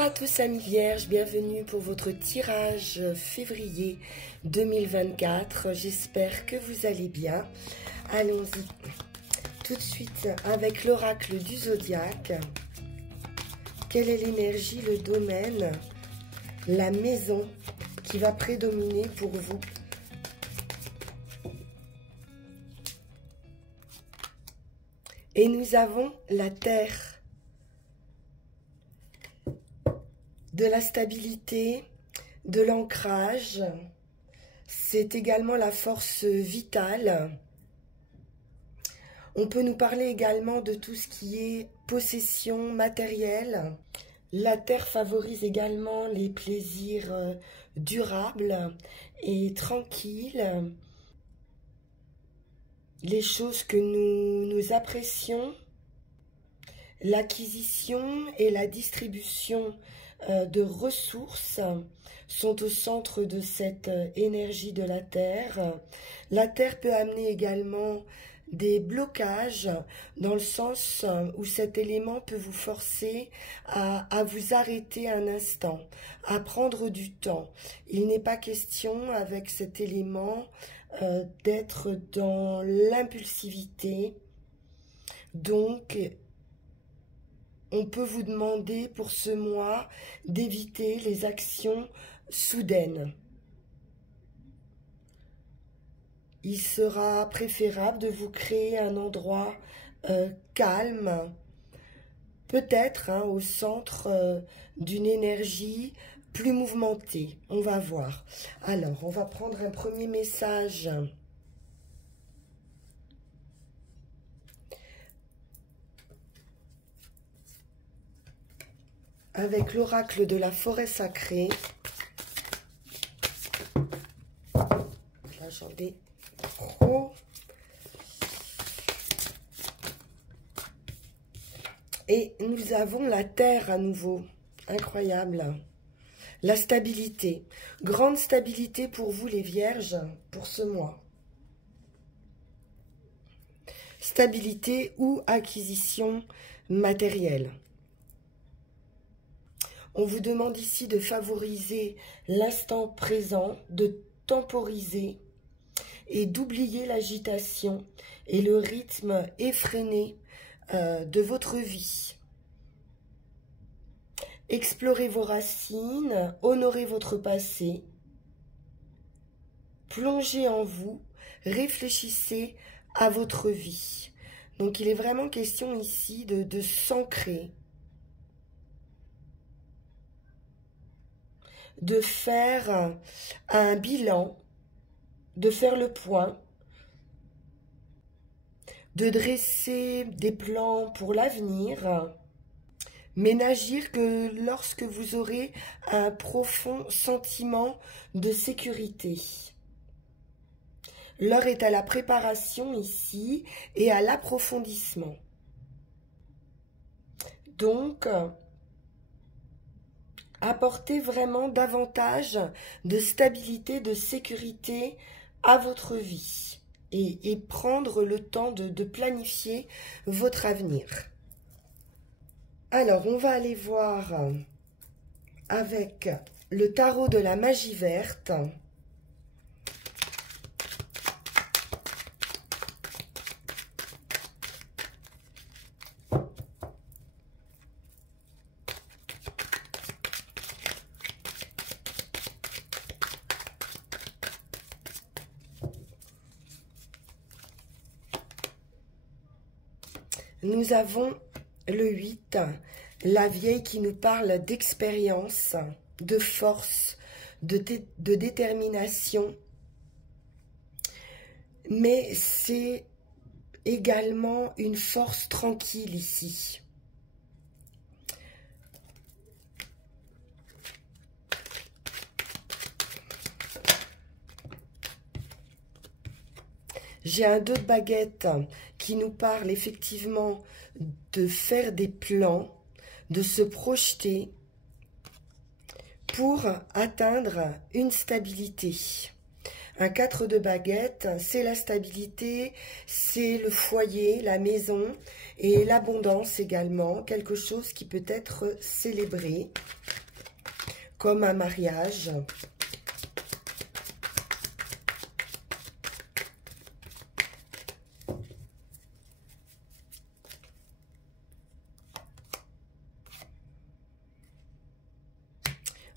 Bonjour à tous amis vierges, bienvenue pour votre tirage février 2024. J'espère que vous allez bien. Allons-y tout de suite avec l'oracle du zodiaque. Quelle est l'énergie, le domaine, la maison qui va prédominer pour vous? Et nous avons la terre. De la stabilité, de l'ancrage, c'est également la force vitale. On peut nous parler également de tout ce qui est possession matérielle. La terre favorise également les plaisirs durables et tranquilles, les choses que nous apprécions, l'acquisition et la distribution de ressources sont au centre de cette énergie de la terre. La terre peut amener également des blocages dans le sens où cet élément peut vous forcer à vous arrêter un instant, à prendre du temps. Il n'est pas question avec cet élément d'être dans l'impulsivité. Donc, on peut vous demander pour ce mois d'éviter les actions soudaines. Il sera préférable de vous créer un endroit calme, peut-être au centre d'une énergie plus mouvementée. On va voir. Alors, on va prendre un premier message. Avec l'oracle de la forêt sacrée. Là, j'en ai trop. Et nous avons la terre à nouveau. Incroyable. La stabilité. Grande stabilité pour vous les vierges pour ce mois. Stabilité ou acquisition matérielle. On vous demande ici de favoriser l'instant présent, de temporiser et d'oublier l'agitation et le rythme effréné de votre vie. Explorez vos racines, honorez votre passé, plongez en vous, réfléchissez à votre vie. Donc il est vraiment question ici de s'ancrer, de faire un bilan, de faire le point, de dresser des plans pour l'avenir, mais n'agir que lorsque vous aurez un profond sentiment de sécurité. L'heure est à la préparation ici et à l'approfondissement. Donc, apportez vraiment davantage de stabilité, de sécurité à votre vie et prendre le temps de planifier votre avenir. Alors, on va aller voir avec le tarot de la magie verte. Nous avons le 8, la vieille qui nous parle d'expérience, de force, de détermination. Mais c'est également une force tranquille ici. J'ai un 2 de baguette qui nous parle effectivement de faire des plans, de se projeter pour atteindre une stabilité. Un 4 de baguette, c'est la stabilité, c'est le foyer, la maison et l'abondance également, quelque chose qui peut être célébré. comme un mariage.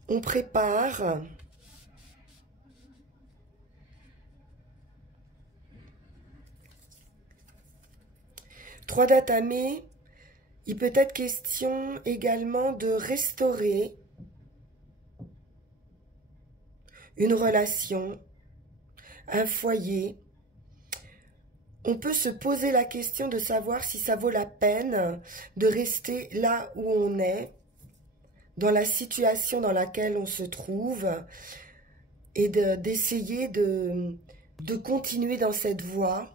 On prépare trois datamés. Il peut être question également de restaurer une relation, un foyer. On peut se poser la question de savoir si ça vaut la peine de rester là où on est, dans la situation dans laquelle on se trouve, et d'essayer de continuer dans cette voie.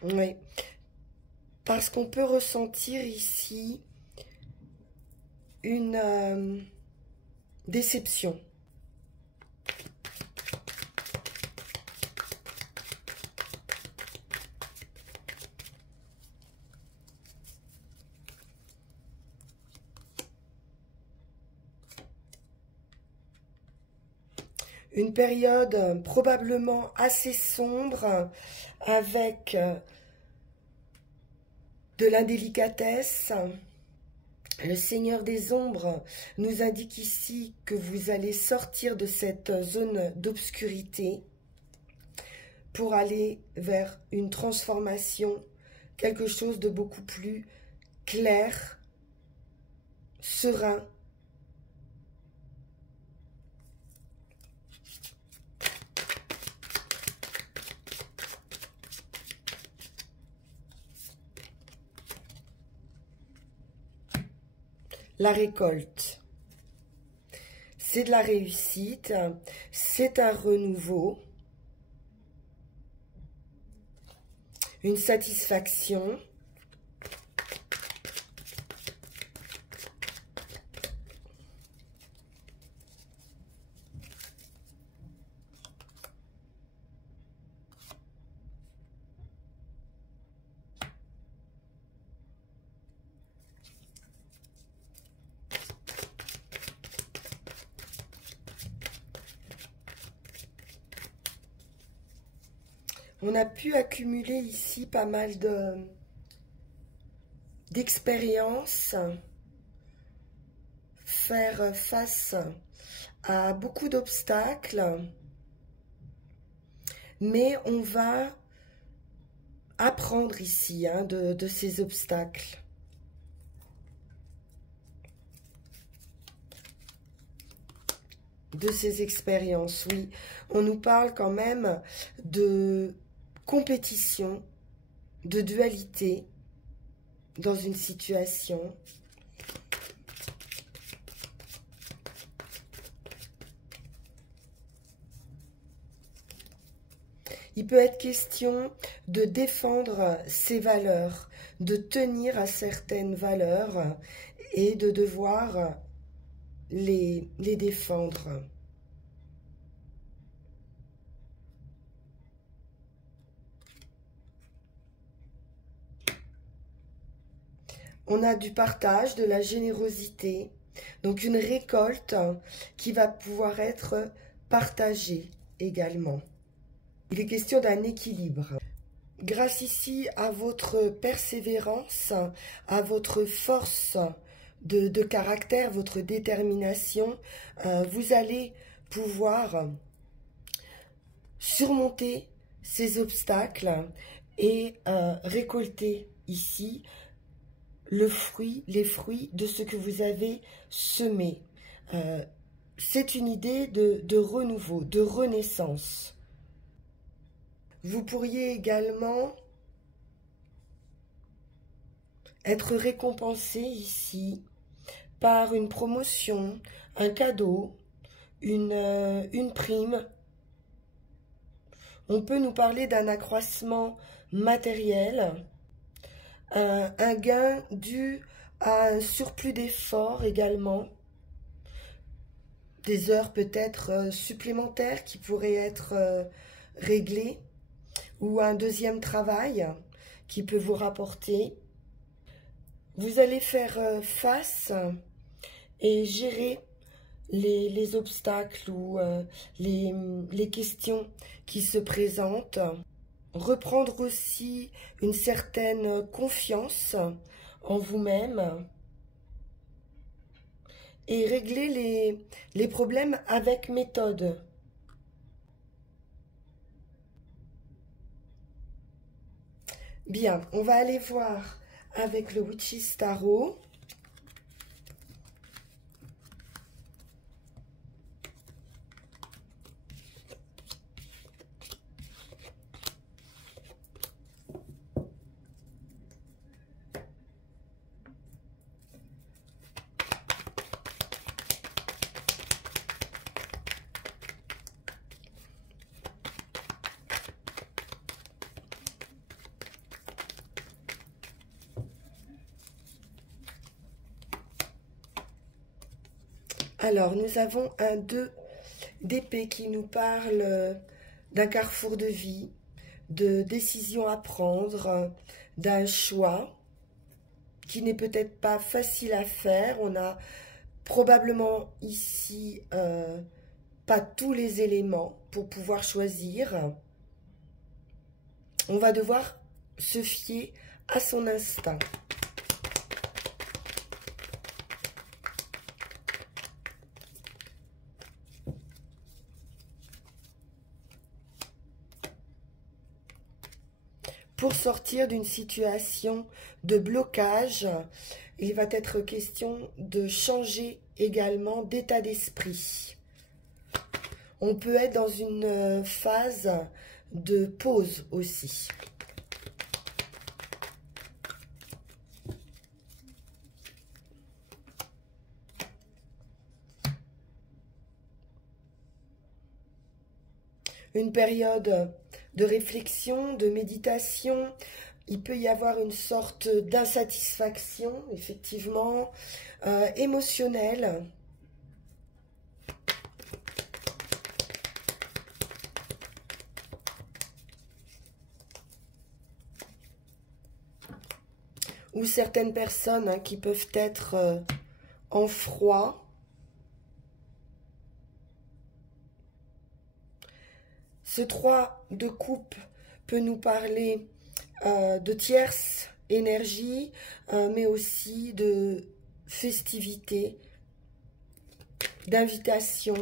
Oui, parce qu'on peut ressentir ici une déception. Une période probablement assez sombre avec de l'indélicatesse. Le Seigneur des Ombres nous indique ici que vous allez sortir de cette zone d'obscurité pour aller vers une transformation, quelque chose de beaucoup plus clair, serein. La récolte, c'est de la réussite, c'est un renouveau, une satisfaction. On a pu accumuler ici pas mal d'expériences, faire face à beaucoup d'obstacles, mais on va apprendre ici de ces obstacles. De ces expériences, oui. On nous parle quand même de compétition, de dualité dans une situation. Il peut être question de défendre ses valeurs, de tenir à certaines valeurs et de devoir les défendre. On a du partage, de la générosité, donc une récolte qui va pouvoir être partagée également. Il est question d'un équilibre. Grâce ici à votre persévérance, à votre force de caractère, votre détermination, vous allez pouvoir surmonter ces obstacles et récolter ici les fruits de ce que vous avez semé. C'est une idée de renouveau, de renaissance. Vous pourriez également être récompensé ici par une promotion, un cadeau, une prime. On peut nous parler d'un accroissement matériel, un gain dû à un surplus d'efforts également, des heures peut-être supplémentaires qui pourraient être réglées, ou un deuxième travail qui peut vous rapporter. Vous allez faire face et gérer les obstacles ou les questions qui se présentent. Reprendre aussi une certaine confiance en vous-même et régler les problèmes avec méthode. Bien, on va aller voir avec le Witch's Tarot. Alors, nous avons un 2 d'épée qui nous parle d'un carrefour de vie, de décisions à prendre, d'un choix qui n'est peut-être pas facile à faire. On a probablement ici pas tous les éléments pour pouvoir choisir. On va devoir se fier à son instinct. Pour sortir d'une situation de blocage, il va être question de changer également d'état d'esprit. On peut être dans une phase de pause aussi. Une période de réflexion, de méditation. Il peut y avoir une sorte d'insatisfaction, effectivement, émotionnelle. Ou certaines personnes qui peuvent être en froid. Ce 3 de coupe peut nous parler de tierce énergie, mais aussi de festivité, d'invitation.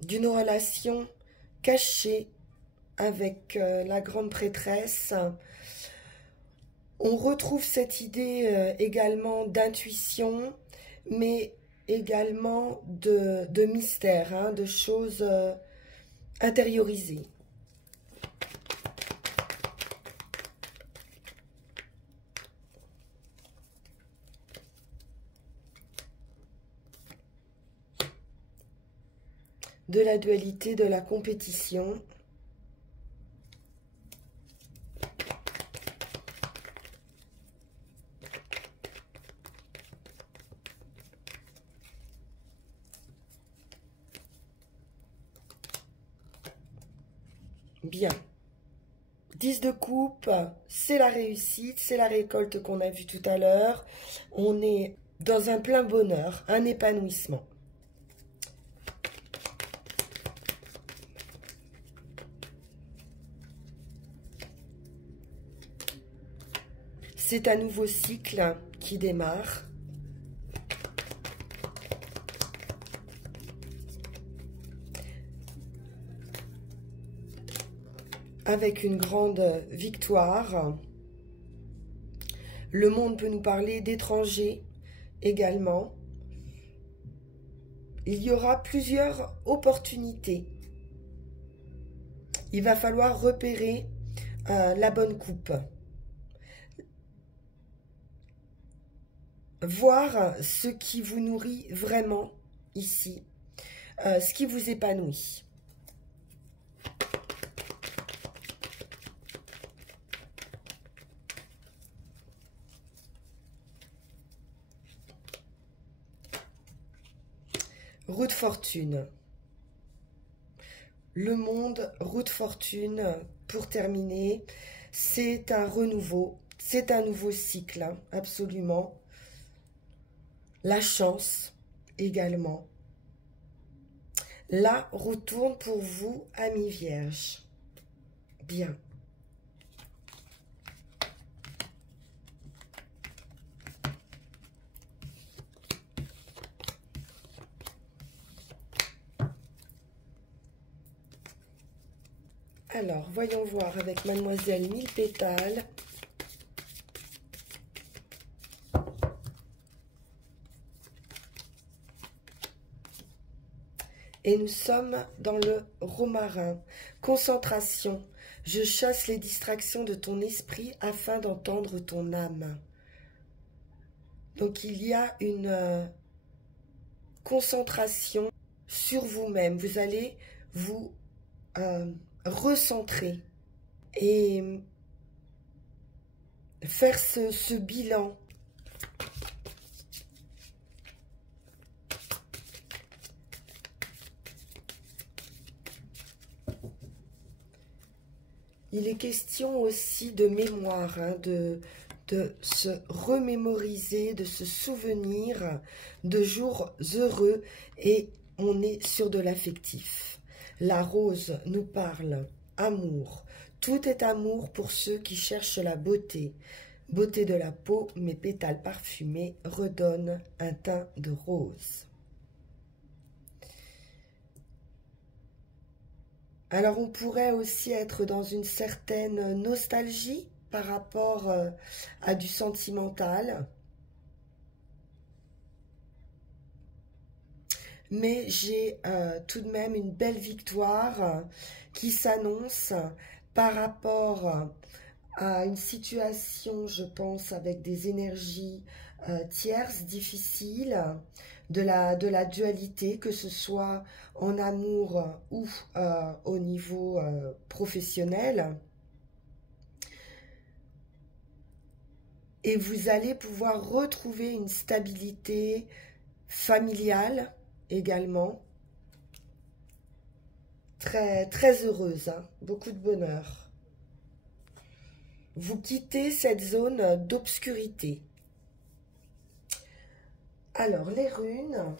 D'une relation cachée avec la grande prêtresse. On retrouve cette idée également d'intuition, mais également de mystère, hein, de choses intériorisées. De la dualité, de la compétition. Bien. 10 de coupe, c'est la réussite, c'est la récolte qu'on a vue tout à l'heure. On est dans un plein bonheur, un épanouissement. C'est un nouveau cycle qui démarre. Avec une grande victoire. Le monde peut nous parler d'étrangers également. Il y aura plusieurs opportunités. Il va falloir repérer la bonne coupe. voir ce qui vous nourrit vraiment ici, ce qui vous épanouit. Roue de fortune. Le monde, roue de fortune, pour terminer, c'est un renouveau, c'est un nouveau cycle, hein, absolument. La chance également. La roue tourne pour vous, amis vierges. Bien. Alors, voyons voir avec Mademoiselle 1000 pétales. Et nous sommes dans le romarin. Concentration. Je chasse les distractions de ton esprit afin d'entendre ton âme. Donc, il y a une concentration sur vous-même. Vous allez vous recentrer et faire ce bilan. Il est question aussi de mémoire, hein, de se remémoriser, de se souvenir de jours heureux, et on est sur de l'affectif. La rose nous parle amour. Tout est amour pour ceux qui cherchent la beauté. Beauté de la peau, mes pétales parfumés redonnent un teint de rose. Alors, on pourrait aussi être dans une certaine nostalgie par rapport à du sentimental. Mais j'ai tout de même une belle victoire qui s'annonce par rapport à une situation, je pense, avec des énergies tierces difficiles, de la dualité, que ce soit en amour ou au niveau professionnel. Et vous allez pouvoir retrouver une stabilité familiale également. Très, très heureuse, hein, beaucoup de bonheur. Vous quittez cette zone d'obscurité. Alors, les runes.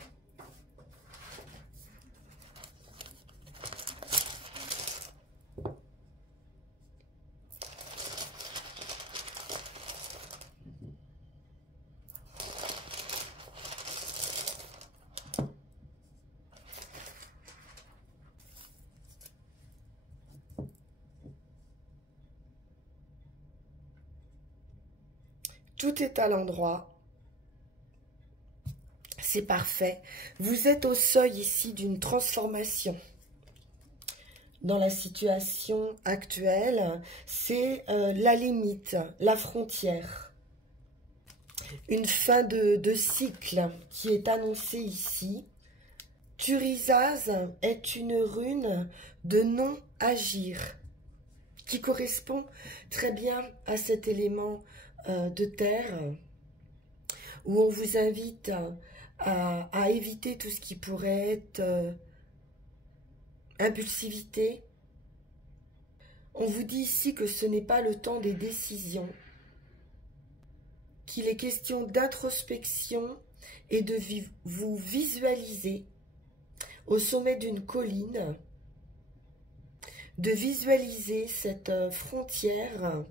Tout est à l'endroit. C'est parfait. Vous êtes au seuil ici d'une transformation. Dans la situation actuelle, c'est la limite, la frontière. Une fin de cycle qui est annoncée ici. Turisaz est une rune de non-agir qui correspond très bien à cet élément de terre où on vous invite à éviter tout ce qui pourrait être impulsivité. On vous dit ici que ce n'est pas le temps des décisions, qu'il est question d'introspection et de vous visualiser au sommet d'une colline, de visualiser cette frontière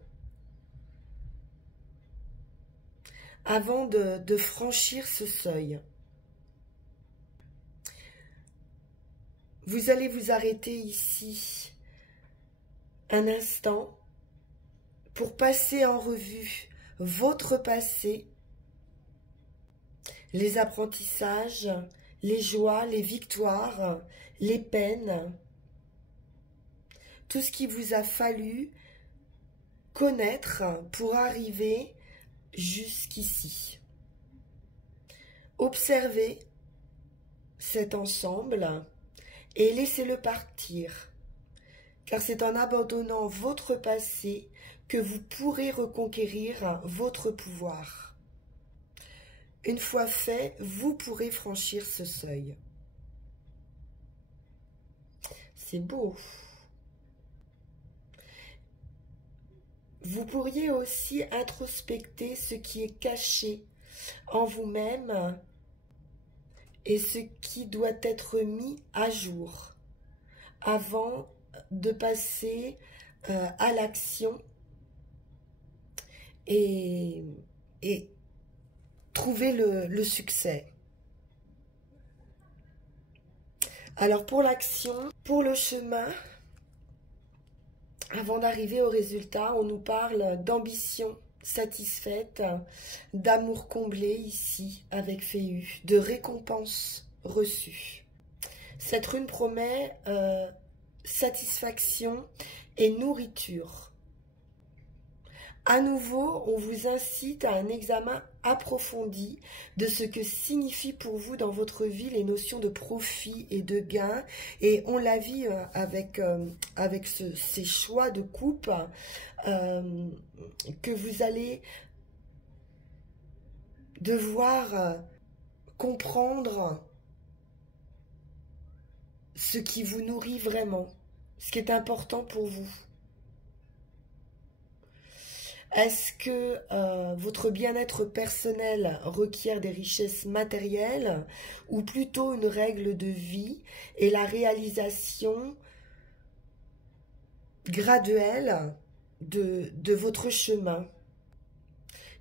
avant de franchir ce seuil. Vous allez vous arrêter ici un instant pour passer en revue votre passé, les apprentissages, les joies, les victoires, les peines, tout ce qui vous a fallu connaître pour arriver jusqu'ici. Observez cet ensemble et laissez-le partir, car c'est en abandonnant votre passé que vous pourrez reconquérir votre pouvoir. Une fois fait, vous pourrez franchir ce seuil. C'est beau. Vous pourriez aussi introspecter ce qui est caché en vous-même et ce qui doit être mis à jour avant de passer à l'action et trouver le succès. Alors pour l'action, pour le chemin, avant d'arriver au résultat, on nous parle d'ambition satisfaite, d'amour comblé ici avec Féu, de récompense reçue. Cette rune promet satisfaction et nourriture. À nouveau, on vous incite à un examen approfondi de ce que signifient pour vous dans votre vie les notions de profit et de gain. Et on l'a vu avec ces choix de coupe que vous allez devoir comprendre ce qui vous nourrit vraiment, ce qui est important pour vous. Est-ce que votre bien-être personnel requiert des richesses matérielles ou plutôt une règle de vie et la réalisation graduelle de votre chemin?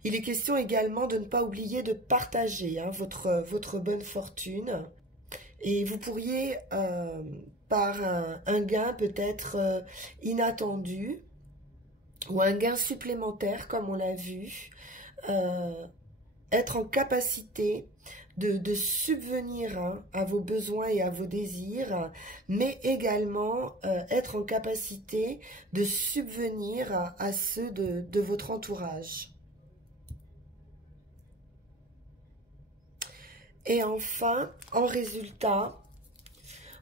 Il est question également de ne pas oublier de partager votre bonne fortune et vous pourriez, par un gain peut-être inattendu, ou un gain supplémentaire, comme on l'a vu, être en capacité de subvenir à vos besoins et à vos désirs, mais également être en capacité de subvenir à ceux de votre entourage. Et enfin, en résultat,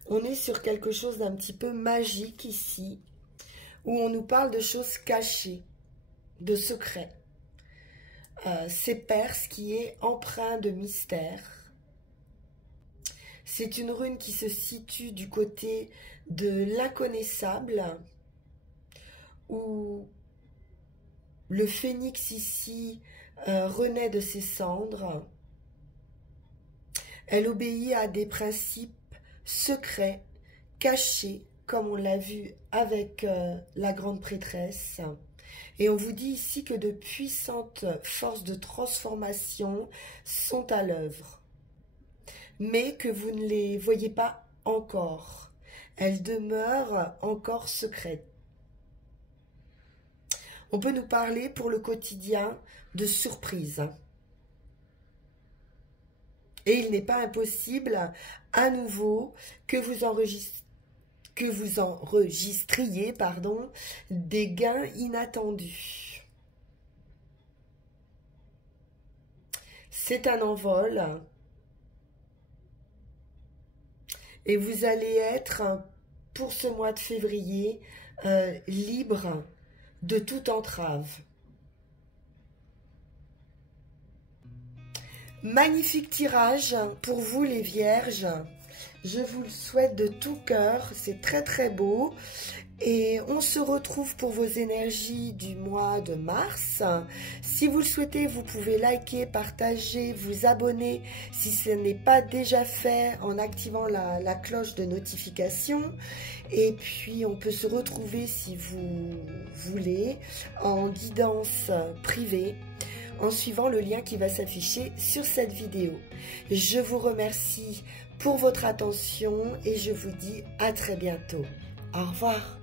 on est sur quelque chose d'un petit peu magique ici, où on nous parle de choses cachées, de secrets. C'est Perse qui est empreint de mystère. C'est une rune qui se situe du côté de l'inconnaissable, où le phénix ici renaît de ses cendres. Elle obéit à des principes secrets, cachés, comme on l'a vu avec la grande prêtresse. Et on vous dit ici que de puissantes forces de transformation sont à l'œuvre, mais que vous ne les voyez pas encore. Elles demeurent encore secrètes. On peut nous parler pour le quotidien de surprises. Et il n'est pas impossible à nouveau que vous enregistriez des gains inattendus. C'est un envol et vous allez être, pour ce mois de février, libre de toute entrave. Magnifique tirage pour vous les vierges. Je vous le souhaite de tout cœur, c'est très très beau. Et on se retrouve pour vos énergies du mois de mars. Si vous le souhaitez, vous pouvez liker, partager, vous abonner si ce n'est pas déjà fait en activant la cloche de notification. Et puis on peut se retrouver si vous voulez en guidance privée en suivant le lien qui va s'afficher sur cette vidéo. Je vous remercie pour votre attention et je vous dis à très bientôt. Au revoir.